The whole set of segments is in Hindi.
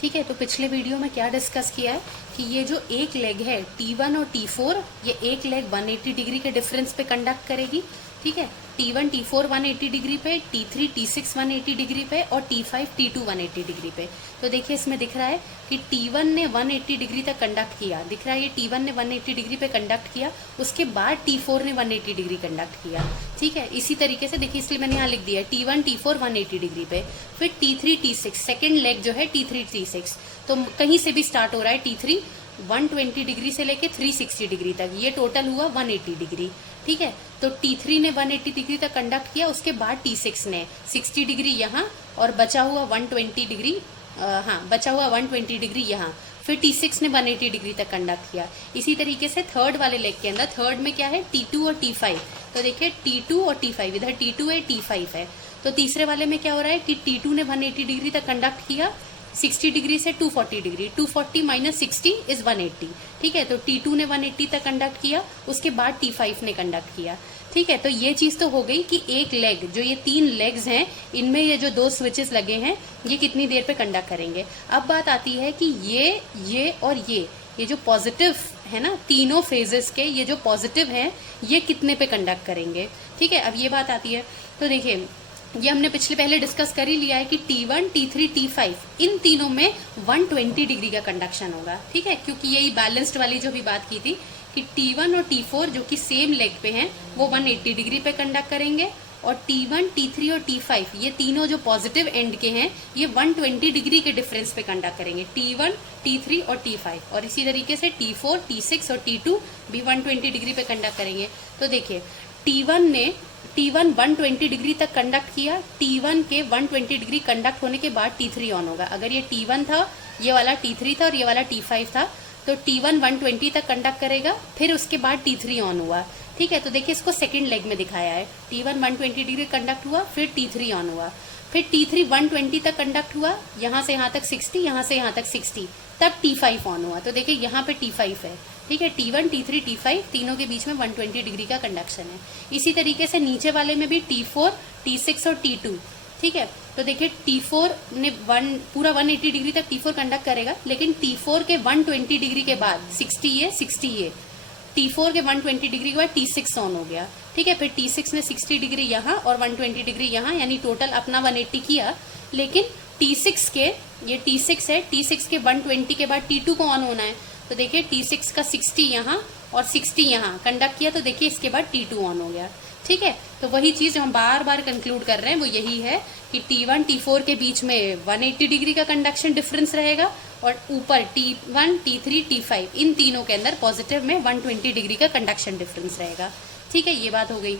ठीक है, तो पिछले वीडियो में क्या डिस्कस किया है कि ये जो एक लेग है T1 और T4, ये एक लेग 180 डिग्री के डिफरेंस पे कंडक्ट करेगी। ठीक है, T1 T4 180 डिग्री पे, T3 T6 180 डिग्री पे और T5 T2 180 डिग्री पे। तो देखिए इसमें दिख रहा है कि T1 ने 180 डिग्री तक कंडक्ट किया, दिख रहा है ये T1 ने 180 डिग्री पे कंडक्ट किया, उसके बाद T4 ने 180 डिग्री कंडक्ट किया। ठीक है, इसी तरीके से देखिए, इसलिए मैंने यहाँ लिख दिया T1 T4 180 डिग्री पे, फिर T3 T6 सेकेंड लेग जो है T3 T6, तो कहीं से भी स्टार्ट हो रहा है T3 120 डिग्री से लेके 360 डिग्री तक, ये टोटल हुआ 180 डिग्री। ठीक है, तो T3 ने 180 डिग्री तक कंडक्ट किया, उसके बाद T6 ने 60 डिग्री यहाँ और बचा हुआ 120 डिग्री, बचा हुआ 120 डिग्री यहाँ, फिर T6 ने 180 डिग्री तक कंडक्ट किया। इसी तरीके से थर्ड वाले लेग के अंदर, थर्ड में क्या है T2 और T5, तो देखिए T2 और T5, इधर T2 है T5 है। तो तीसरे वाले में क्या हो रहा है कि T2 ने 180 डिग्री तक कंडक्ट किया, 60 डिग्री से 240 डिग्री, 240 माइनस 60 इज 180। ठीक है, तो T2 ने 180 तक कंडक्ट किया, उसके बाद T5 ने कंडक्ट किया। ठीक है, तो ये चीज़ तो हो गई कि एक लेग, जो ये तीन लेग्स हैं, इनमें ये जो दो स्विचेस लगे हैं, ये कितनी देर पे कंडक्ट करेंगे। अब बात आती है कि ये और ये जो पॉजिटिव है ना, तीनों फेजेस के ये जो पॉजिटिव हैं, ये कितने पे कंडक्ट करेंगे। ठीक है, अब ये बात आती है, तो देखिए ये हमने पहले डिस्कस कर ही लिया है कि T1 T3 T5 इन तीनों में 120 डिग्री का कंडक्शन होगा। ठीक है, क्योंकि यही बैलेंस्ड वाली जो भी बात की थी कि T1 और T4 जो कि सेम लेग पे हैं, वो 180 डिग्री पे कंडक्ट करेंगे, और T1 T3 और T5 ये तीनों जो पॉजिटिव एंड के हैं, ये 120 डिग्री के डिफरेंस पे कंडक्ट करेंगे, T1 T3 और T5। और इसी तरीके से T4 T6 और T2 भी 120 डिग्री पे कंडक्ट करेंगे। तो देखिए T1 120 डिग्री तक कंडक्ट किया, T1 के 120 डिग्री कंडक्ट होने के बाद T3 ऑन होगा। अगर ये T1 था, ये वाला T3 था और ये वाला T5 था, तो T1 120 तक कंडक्ट करेगा, फिर उसके बाद T3 ऑन हुआ। ठीक है, तो देखिए इसको सेकंड लेग में दिखाया है, T1 120 डिग्री कंडक्ट हुआ, फिर T3 ऑन हुआ, फिर T3 120 तक कंडक्ट हुआ, यहाँ से यहाँ तक 60, यहाँ से यहाँ तक 60, तब T5 ऑन हुआ। तो देखिए यहाँ पे T5 है। ठीक है, T1 T3 T5 तीनों के बीच में 120 डिग्री का कंडक्शन है। इसी तरीके से नीचे वाले में भी T4 T6 और T2। ठीक है, तो देखिए T4 ने पूरा 180 डिग्री तक T4 कंडक्ट करेगा, लेकिन T4 के 120 डिग्री के बाद 60 ये T4 के 120 डिग्री के बाद T6 ऑन हो गया। ठीक है, फिर T6 ने 60 डिग्री यहाँ और 120 डिग्री यहाँ, यानी टोटल अपना 180 किया, लेकिन T6 के, ये T6 है, T6 के 120 के बाद T2 को ऑन होना है। तो देखिए T6 का 60 यहाँ और 60 यहाँ कंडक्ट किया, तो देखिए इसके बाद T2 ऑन हो गया। ठीक है, तो वही चीज़ जो हम बार बार कंक्लूड कर रहे हैं वो यही है कि T1 T4 के बीच में 180 डिग्री का कंडक्शन डिफरेंस रहेगा, और ऊपर T1 T3 T5 इन तीनों के अंदर पॉजिटिव में 120 डिग्री का कंडक्शन डिफरेंस रहेगा। ठीक है, ये बात हो गई।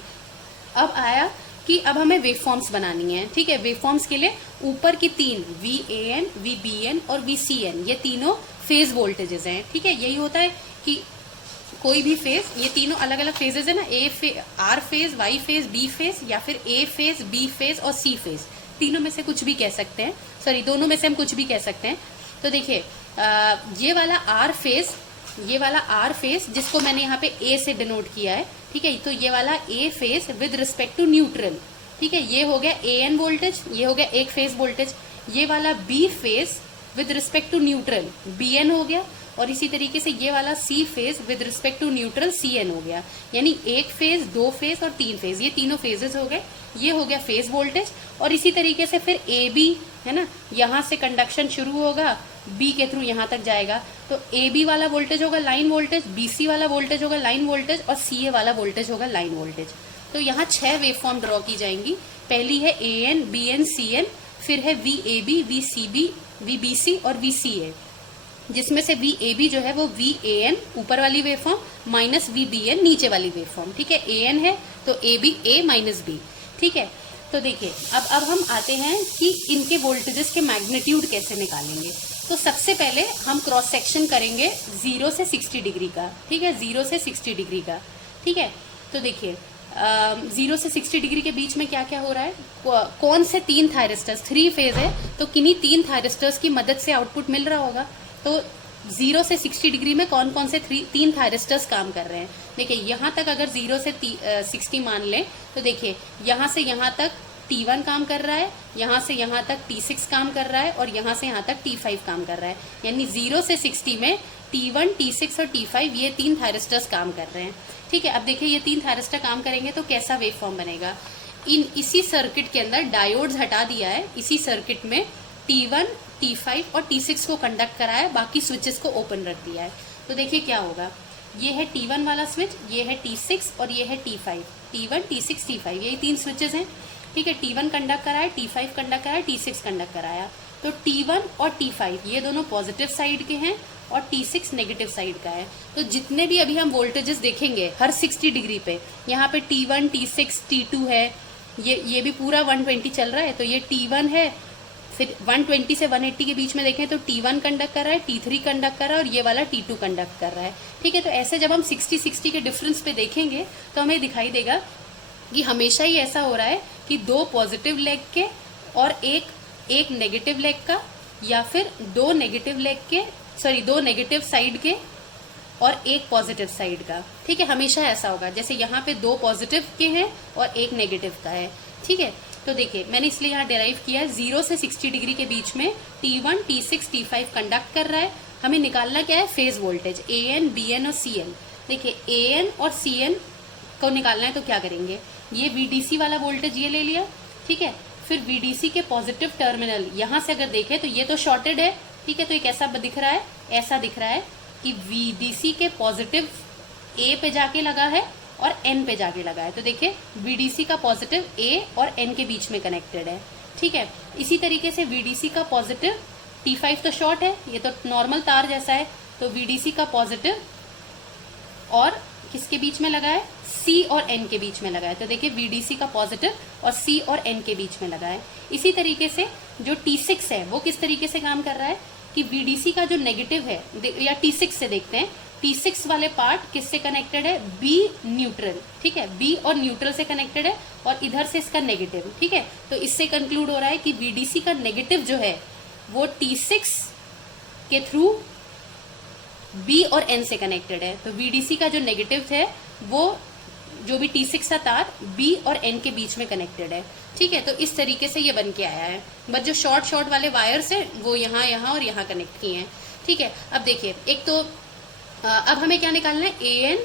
अब आया कि अब हमें वेवफॉर्म्स बनानी है। ठीक है, वेवफॉर्म्स के लिए ऊपर की तीन VAN, VBN और VCN ये तीनों फेज वोल्टेजेस हैं। ठीक है, यही होता है कि कोई भी फेज, ये तीनों अलग अलग फेजेस है ना, R phase, Y phase, B phase, या फिर A फेज, B फेज और C फेज, तीनों में से कुछ भी कह सकते हैं, सॉरी दोनों में से हम कुछ भी कह सकते हैं। तो देखिए ये वाला R फेज जिसको मैंने यहाँ पे A से डिनोट किया है। ठीक है, तो ये वाला A phase with respect to neutral. ठीक है, ये हो गया AN वोल्टेज, ये हो गया एक फेज वोल्टेज। ये वाला B phase with respect to neutral BN हो गया, और इसी तरीके से ये वाला C phase with respect to neutral CN हो गया। यानी एक फेज, दो फेज और तीन फेज, ये तीनों फेजेस हो गए, ये हो गया फेज वोल्टेज। और इसी तरीके से फिर AB है ना, यहाँ से कंडक्शन शुरू होगा, B के थ्रू यहाँ तक जाएगा, तो AB वाला वोल्टेज होगा लाइन वोल्टेज, BC वाला वोल्टेज होगा लाइन वोल्टेज, और CA वाला वोल्टेज होगा लाइन वोल्टेज। तो यहाँ 6 वेवफॉर्म ड्रॉ की जाएंगी। पहली है AN BN CN, फिर है VAB VCB VBC और VCA, जिसमें से VAB जो है वो VAN ऊपर वाली वेवफॉर्म माइनस VBN नीचे वाली वेवफॉर्म। ठीक है, AN है तो AB A माइनस B। ठीक है, तो देखिए अब हम आते हैं कि इनके वोल्टेजेस के मैग्नीट्यूड कैसे निकालेंगे। तो सबसे पहले हम क्रॉस सेक्शन करेंगे 0 से 60 डिग्री का। ठीक है, 0 से 60 डिग्री का। ठीक है, तो देखिए 0 से 60 डिग्री के बीच में क्या क्या हो रहा है, कौन से तीन थायरिस्टर्स, 3 फेज है तो किन्हीं तीन थायरिस्टर्स की मदद से आउटपुट मिल रहा होगा। तो 0 से 60 डिग्री में कौन कौन से तीन थायरिस्टर्स काम कर रहे हैं। देखिए यहाँ तक अगर 0 से 60 मान लें, तो देखिए यहाँ से यहाँ तक T1 काम कर रहा है, यहाँ से यहाँ तक T6 काम कर रहा है और यहाँ से यहाँ तक T5 काम कर रहा है। यानी 0 से 60 में T1, T6 और T5 ये 3 थायरिस्टर्स काम कर रहे हैं। ठीक है, अब देखिए ये 3 थायरिस्टर काम करेंगे तो कैसा वेव फॉर्म बनेगा। इसी सर्किट के अंदर डायोड्स हटा दिया है, इसी सर्किट में T1, T5 और T6 को कंडक्ट कराया है, बाकी स्विचेस को ओपन रख दिया है। तो देखिए क्या होगा, ये है T1 वाला स्विच, ये है T6 और ये है T5। T1, T6, T5 यही 3 स्विचेस हैं। ठीक है, T1 कंडक्ट कराया, T5 कंडक्ट कराया, T6 कंडक्ट कराया। तो T1 और T5 ये दोनों पॉजिटिव साइड के हैं और T6 नेगेटिव साइड का है। तो जितने भी अभी हम वोल्टेजेस देखेंगे हर 60 डिग्री पे, यहाँ पे T1, T6, T2 है, ये भी पूरा 120 चल रहा है, तो ये T1 है। फिर 120 से 180 के बीच में देखें तो T1 कंडक्ट कर रहा है, T3 कंडक्ट कर रहा है और ये वाला T2 कंडक्ट कर रहा है। ठीक है, तो ऐसे जब हम 60-60 के डिफरेंस पे देखेंगे तो हमें दिखाई देगा कि हमेशा ही ऐसा हो रहा है कि 2 पॉजिटिव लेग के और एक नेगेटिव लेग का, या फिर 2 नेगेटिव साइड के और एक पॉजिटिव साइड का। ठीक है, हमेशा ऐसा होगा। जैसे यहाँ पे 2 पॉजिटिव के हैं और एक नेगेटिव का है। ठीक है, तो देखिए मैंने इसलिए यहाँ डिराइव किया है 0 से 60 डिग्री के बीच में T1, T6, T5 कंडक्ट कर रहा है। हमें निकालना क्या है, फेज वोल्टेज AN, BN और CN। देखिए AN और CN को निकालना है तो क्या करेंगे, ये VDC वाला वोल्टेज ये ले लिया। ठीक है, फिर VDC के पॉजिटिव टर्मिनल यहाँ से अगर देखें तो ये तो शॉर्टेड है। ठीक है, तो ये कैसा दिख रहा है, ऐसा दिख रहा है कि VDC के पॉजिटिव A पे जाके लगा है और N पे जाके लगा है। तो देखिए VDC का पॉजिटिव A और N के बीच में कनेक्टेड है। ठीक है, इसी तरीके से VDC का पॉजिटिव, T5 तो शॉर्ट है, ये तो नॉर्मल तार जैसा है, तो VDC का पॉजिटिव और किसके बीच में लगा है, C और N के बीच में लगा है। तो देखिए VDC का पॉजिटिव और C और N के बीच में लगा है। इसी तरीके से जो T6 है वो किस तरीके से काम कर रहा है कि VDC का जो नेगेटिव है, या T6 से देखते हैं, T6 वाले पार्ट किससे कनेक्टेड है, B न्यूट्रल। ठीक है, B और न्यूट्रल से कनेक्टेड है और इधर से इसका नेगेटिव। ठीक है, तो इससे कंक्लूड हो रहा है कि VDC का नेगेटिव जो है वो T6 के थ्रू B और N से कनेक्टेड है। तो VDC का जो नेगेटिव है वो जो भी T6 का तार B और N के बीच में कनेक्टेड है। ठीक है, तो इस तरीके से ये बन के आया है। बस जो शॉर्ट वाले वायर्स हैं वो यहाँ और यहाँ कनेक्ट किए हैं। ठीक है, अब देखिए एक तो अब हमें क्या निकालना है, AN,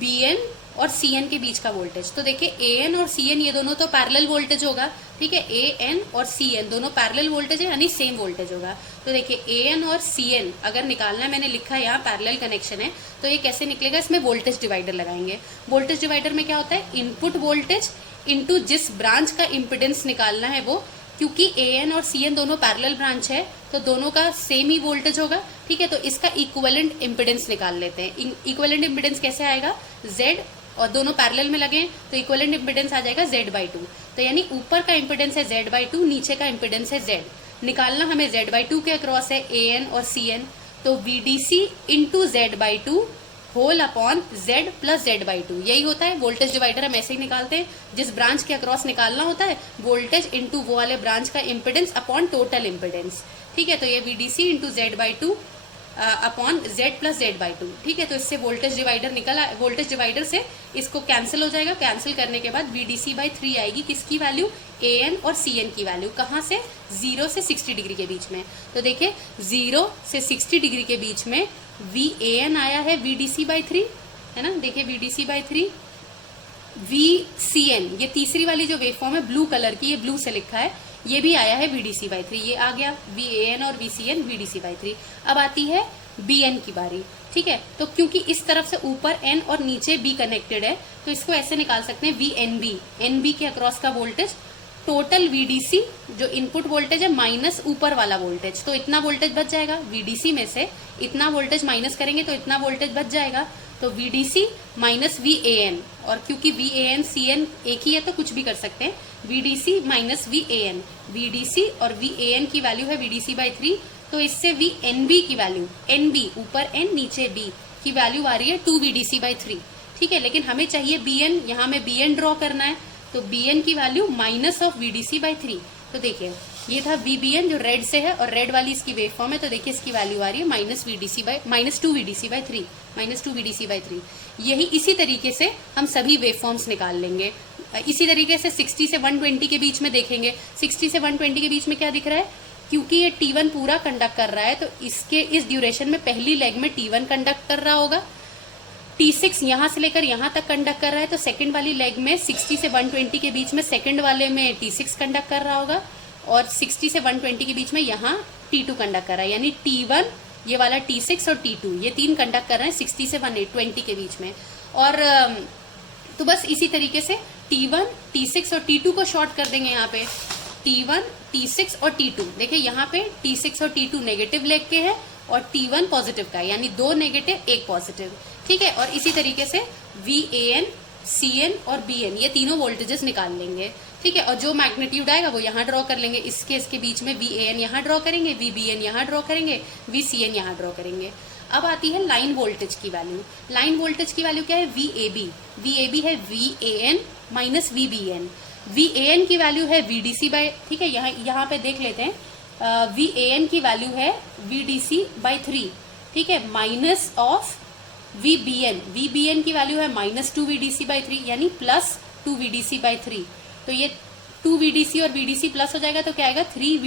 BN और CN के बीच का वोल्टेज। तो देखिए AN और CN ये दोनों तो पैरेलल वोल्टेज होगा। ठीक है, AN और CN दोनों पैरेलल वोल्टेज है, यानी सेम वोल्टेज होगा। तो देखिए AN और CN अगर निकालना है, मैंने लिखा है यहाँ पैरेलल कनेक्शन है, तो ये कैसे निकलेगा, इसमें वोल्टेज डिवाइडर लगाएंगे। वोल्टेज डिवाइडर में क्या होता है, इनपुट वोल्टेज इंटू जिस ब्रांच का इम्पिडेंस निकालना है वो, क्योंकि AN और CN दोनों पैरेलल ब्रांच है तो दोनों का सेम ही वोल्टेज होगा। ठीक है, तो इसका इक्विवेलेंट इम्पिडेंस निकाल लेते हैं। इक्विवेलेंट इम्पिडेंस कैसे आएगा, Z, और दोनों पैरेलल में लगे तो इक्विवेलेंट इम्पिडेंस आ जाएगा Z/2। तो यानी ऊपर का इम्पिडेंस है Z/2, नीचे का इम्पिडेंस है Z। निकालना हमें Z/2 के अक्रॉस है AN और CN, तो VDC into Z/2 whole upon Z plus Z/2, यही होता है वोल्टेज डिवाइडर। हम ऐसे ही निकालते हैं, जिस ब्रांच के अक्रॉस निकालना होता है वोल्टेज इंटू वो वाले ब्रांच का इम्पिडेंस अपॉन टोटल इम्पिडेंस। ठीक है, तो ये VDC into Z/2 upon Z plus Z/2। ठीक है, तो इससे वोल्टेज डिवाइडर वोल्टेज डिवाइडर से इसको कैंसिल हो जाएगा। कैंसिल करने के बाद VDC/3 आएगी, किसकी वैल्यू, AN और CN की वैल्यू। कहाँ से, 0 से 60 डिग्री के बीच में। तो देखिए 0 से 60 डिग्री के बीच में VAN आया है VDC/3, है ना। देखिए VDC/3, VCN, ये तीसरी वाली जो वेवफॉर्म है ब्लू कलर की, ये ब्लू से लिखा है, ये भी आया है VDC/3। ये आ गया VAN और VCN VDC/3। अब आती है BN की बारी। ठीक है, तो क्योंकि इस तरफ से ऊपर N और नीचे B कनेक्टेड है तो इसको ऐसे निकाल सकते हैं VNB, NB के अक्रॉस का वोल्टेज, टोटल VDC जो इनपुट वोल्टेज है माइनस ऊपर वाला वोल्टेज, तो इतना वोल्टेज बच जाएगा। VDC में से इतना वोल्टेज माइनस करेंगे तो इतना वोल्टेज बच जाएगा। तो VDC माइनस VAN, और क्योंकि VAN CN एक ही है तो कुछ भी कर सकते हैं। VDC माइनस VAN, VDC और VAN की वैल्यू है VDC/3, तो इससे VNB की वैल्यू, NB ऊपर N नीचे B की वैल्यू आ रही है 2 VDC/3। ठीक है, लेकिन हमें चाहिए BN, यहाँ में BN ड्रॉ करना है, तो BN की वैल्यू माइनस ऑफ VDC/3। तो देखिए ये था VBN जो रेड से है और रेड वाली इसकी वेव फॉर्म है, तो देखिए इसकी वैल्यू आ रही है -2 VDC/3। यही इसी तरीके से हम सभी वेव फॉर्म्स निकाल लेंगे। इसी तरीके से 60 से 120 के बीच में देखेंगे, 60 से 120 के बीच में क्या दिख रहा है, क्योंकि ये T1 पूरा कंडक्ट कर रहा है तो इसके इस ड्यूरेशन में पहली लेग में T1 कंडक्ट कर रहा होगा, T6 यहाँ से लेकर यहाँ तक कंडक्ट कर रहा है तो सेकंड वाली लेग में 60 से 120 के बीच में सेकंड वाले में T6 कंडक्ट कर रहा होगा, और 60 से 120 के बीच में यहाँ T2 कंडक्ट कर रहा है, यानी T1, ये वाला T6 और T2, ये तीन कंडक्ट कर रहे हैं 60 से 120 के बीच में। और तो बस इसी तरीके से T1, T6 और T2 को शॉर्ट कर देंगे यहाँ पे, T1, T6 और T2। देखिए यहाँ पे T6 और T2 नेगेटिव लेग के हैं और T1 पॉजिटिव का है, यानी 2 नेगेटिव 1 पॉजिटिव, ठीक है। और इसी तरीके से VAN, CN और BN ये तीनों वोल्टेजेस निकाल लेंगे, ठीक है। और जो मैग्नीट्यूड आएगा वो यहाँ ड्रॉ कर लेंगे, इसके बीच में VAN यहाँ ड्रॉ करेंगे, VBN यहाँ ड्रॉ करेंगे, VCN यहाँ ड्रॉ करेंगे। अब आती है लाइन वोल्टेज की वैल्यू। लाइन वोल्टेज की वैल्यू क्या है, VAB। VAB है VAN माइनस VBN। VAN की वैल्यू है VDC बाय, ठीक है, यहाँ पे देख लेते हैं, VAN की वैल्यू है VDC बाई 3, ठीक है, माइनस ऑफ VBN। VBN की वैल्यू है माइनस 2 VDC बाई 3, यानी प्लस 2 VDC बाई 3। तो ये 2 VDC और VDC प्लस हो जाएगा तो क्या आएगा, 3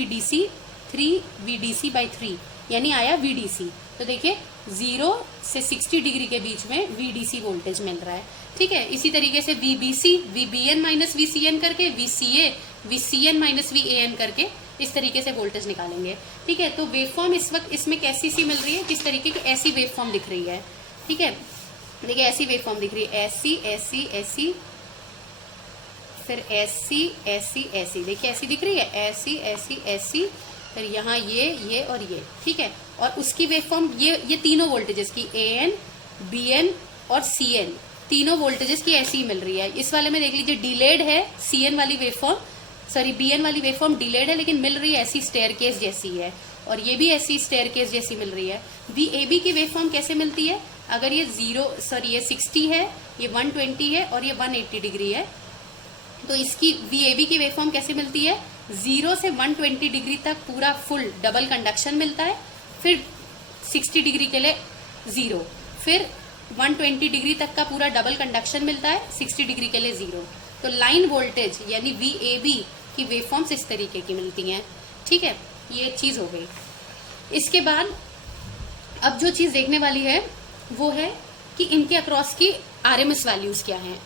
VDC बाई 3, यानी आया VDC। तो देखिए 0 से 60 डिग्री के बीच में VDC वोल्टेज मिल रहा है, ठीक है। इसी तरीके से VBC, VBN माइनस VCN करके, VCA, VCN माइनस VAN करके इस तरीके से वोल्टेज निकालेंगे, ठीक है। तो वेवफॉर्म इस वक्त इसमें कैसी सी मिल रही है, किस तरीके की, ऐसी वेवफॉर्म दिख रही है, ठीक है। देखिए ऐसी वेवफॉर्म दिख रही है, ऐसी ऐसी ऐसी, फिर ऐसी ऐसी ऐसी, देखिए ऐसी दिख रही है, ऐसी ऐसी ऐसी, फिर यहाँ ये और ये, ठीक है। और उसकी वेवफॉर्म ये तीनों वोल्टेजेस की AN, BN और CN तीनों वोल्टेजेस की ऐसी ही मिल रही है। इस वाले में देख लीजिए डिलेड है CN वाली वेवफॉर्म, सॉरी BN वाली वेवफॉर्म डिलेड है लेकिन मिल रही है ऐसी स्टेयरकेस जैसी है, और ये भी ऐसी स्टेयरकेस जैसी मिल रही है। VAB की वेवफॉर्म कैसे मिलती है, अगर ये ये 60 है, ये 120 है और ये 180 डिग्री है, तो इसकी VAB की वेवफॉर्म कैसे मिलती है, 0 से 120 डिग्री तक पूरा फुल डबल कंडक्शन मिलता है, फिर 60 डिग्री के लिए 0, फिर 120 डिग्री तक का पूरा डबल कंडक्शन मिलता है, 60 डिग्री के लिए 0। तो लाइन वोल्टेज यानी VAB की वेवफॉर्म्स इस तरीके की मिलती हैं, ठीक है। ये चीज़ हो गई। इसके बाद अब जो चीज़ देखने वाली है वो है कि इनके अक्रॉस की RMS वैल्यूज़ क्या हैं।